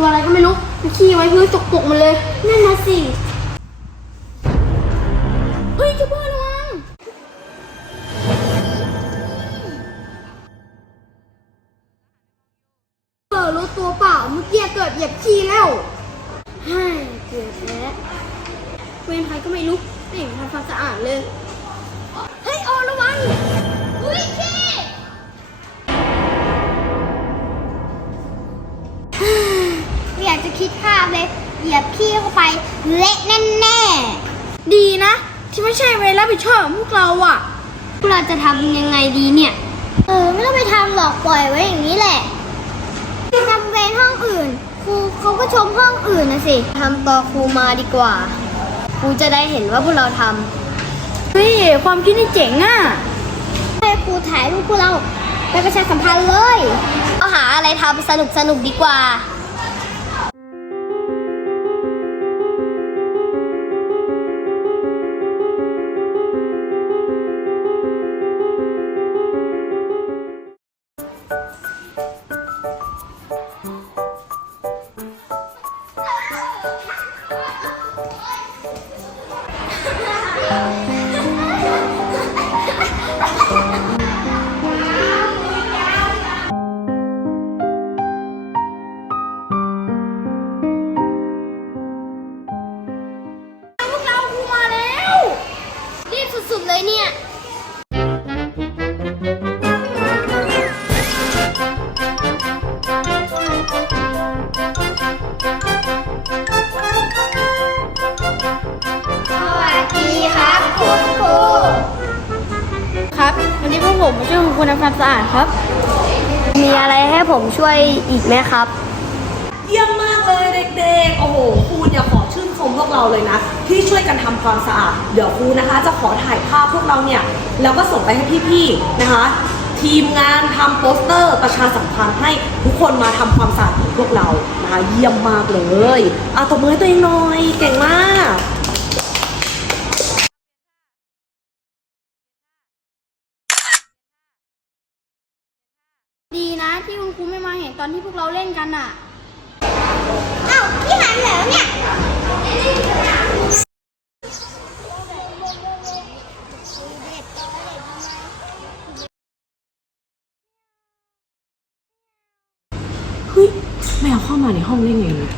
เลยตกปลุกมาเลย นั่นนะสิเฮ้ยเจ้าเพื่อนระวังเออรู้ตัวเปล่าเมื่อกี้เกิดเหยียบขี้แล้วฮ่าเกือบแล้วเวรใครก็ไม่รู้ไม่เห็นทำความสะอาดเลย เฮ้ยโอระวัง เลยเหยียบขี้เข้าไปเละแน่แน่ดีนะ ที่ไม่ใช่เวรรับผิดชอบของพวกเราอะๆพวกเราจะทำยังไงดีเนี่ย เออ ไม่ต้องไปทำหรอกปล่อยไว้อย่างนี้แหละจำเวรห้องอื่น ครูเขาก็ชมห้องอื่นนะสิทำต่อครูมาดีกว่า ครูจะได้เห็นว่าพวกเราทำเฮ้ยความคิดนี่เจ๋งอะให้ครูถ่ายรูปพวกเราไปประชาสัมพันธ์เลย เอาหาอะไรทำสนุกสนุกๆดีกว่า เลยเนี่ย สวัสดีครับคุณครู ครับ วันนี้พวกผมมาช่วยคุณครูทำความสะอาดครับ มีอะไรให้ผมช่วยอีกไหมครับ เยี่ยมมากเลยเด็กๆ โอ้โหครูเนี่ยขอ ชื่นชมพวกเราเลยนะ ที่ช่วยกันทำความสะอาด เดี๋ยวครูนะคะ จะขอถ่ายภาพพวกเราเนี่ยแล้วก็ส่งไปให้พี่ๆนะคะ ทีมงานทำโปสเตอร์ประชาสัมพันธ์ให้ทุกคนมาทำความสะอาดของพวกเรานะคะเยี่ยมมากเลยอะตบมือให้ตัวเองหน่อยเก่งมากดีนะที่คุณครูไม่มาเห็นตอนที่พวกเราเล่นกันอะอ้าวพี่หันแล้วเนี่ย ฮ้ยแมวเข้ามาในห้องได้ไงเนี่ย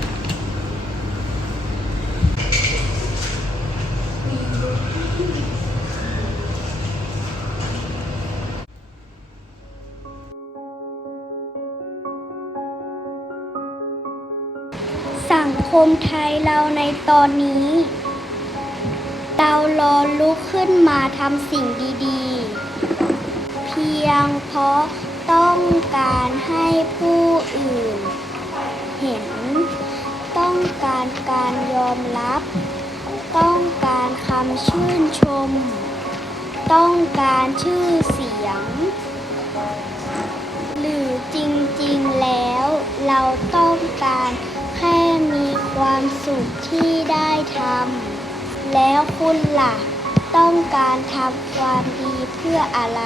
สังคมไทยเราในตอนนี้ เรารอลุกขึ้นมาทำสิ่งดีๆ เพียงเพราะ ต้องการให้ผู้อื่น เห็น ต้องการการยอมรับ ต้องการคำชื่นชม ต้องการชื่อเสียง หรือจริงๆแล้วเราต้องการแค่มีความสุขที่ได้ทำแล้วคุณล่ะ ต้องการทำความดีเพื่ออะไร